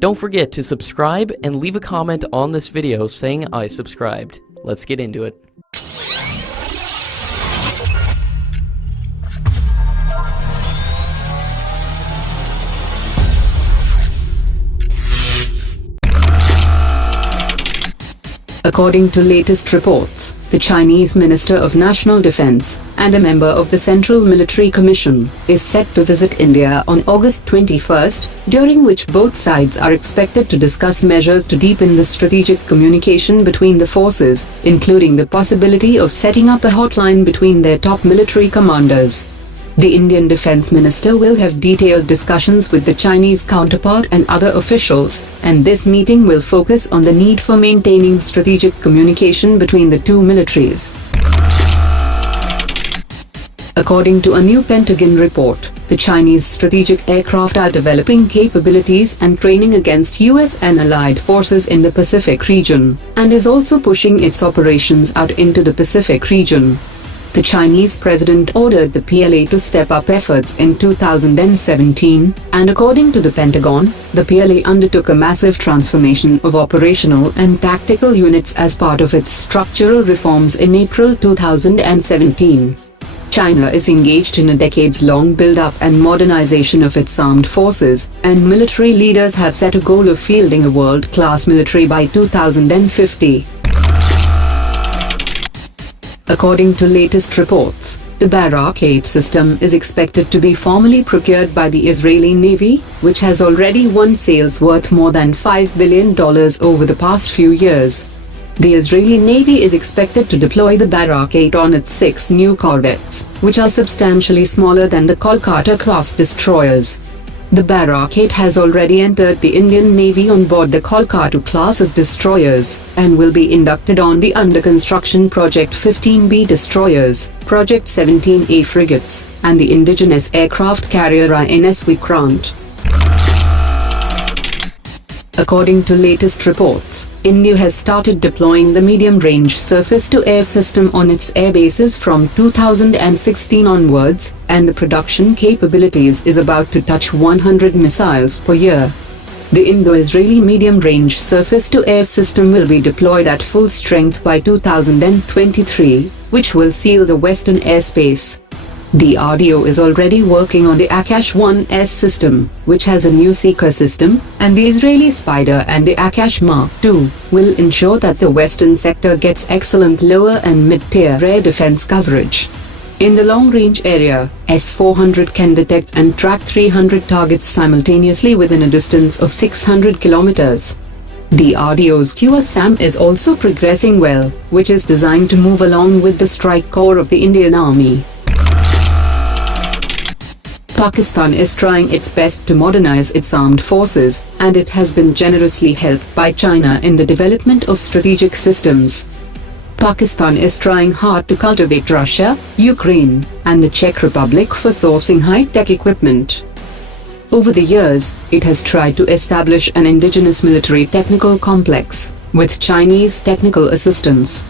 Don't forget to subscribe and leave a comment on this video saying I subscribed. Let's get into it. According to latest reports, the Chinese Minister of National Defense and a member of the Central Military Commission is set to visit India on August 21st, during which both sides are expected to discuss measures to deepen the strategic communication between the forces, including the possibility of setting up a hotline between their top military commanders. The Indian Defence Minister will have detailed discussions with the Chinese counterpart and other officials, and this meeting will focus on the need for maintaining strategic communication between the two militaries. According to a new Pentagon report, the Chinese strategic aircraft are developing capabilities and training against US and allied forces in the Pacific region, and is also pushing its operations out into the Pacific region. The Chinese president ordered the PLA to step up efforts in 2017, and according to the Pentagon, the PLA undertook a massive transformation of operational and tactical units as part of its structural reforms in April 2017. China is engaged in a decades-long build-up and modernization of its armed forces, and military leaders have set a goal of fielding a world-class military by 2050. According to latest reports, the Barak 8 system is expected to be formally procured by the Israeli Navy, which has already won sales worth more than $5 billion over the past few years. The Israeli Navy is expected to deploy the Barak 8 on its 6 new corvettes, which are substantially smaller than the Kolkata-class destroyers. The Barak 8 has already entered the Indian Navy on board the Kolkata class of destroyers, and will be inducted on the under-construction Project 15B destroyers, Project 17A frigates, and the indigenous aircraft carrier INS Vikrant. According to latest reports, India has started deploying the medium-range surface-to-air system on its air bases from 2016 onwards, and the production capabilities is about to touch 100 missiles per year. The Indo-Israeli medium-range surface-to-air system will be deployed at full strength by 2023, which will seal the western airspace. The RDO is already working on the Akash-1S system, which has a new seeker system, and the Israeli Spider and the Akash Mark II will ensure that the western sector gets excellent lower and mid-tier air defense coverage. In the long-range area, S-400 can detect and track 300 targets simultaneously within a distance of 600 kilometers. The RDO's QSAM is also progressing well, which is designed to move along with the strike core of the Indian Army. Pakistan is trying its best to modernize its armed forces, and it has been generously helped by China in the development of strategic systems. Pakistan is trying hard to cultivate Russia, Ukraine, and the Czech Republic for sourcing high-tech equipment. Over the years, it has tried to establish an indigenous military technical complex, with Chinese technical assistance.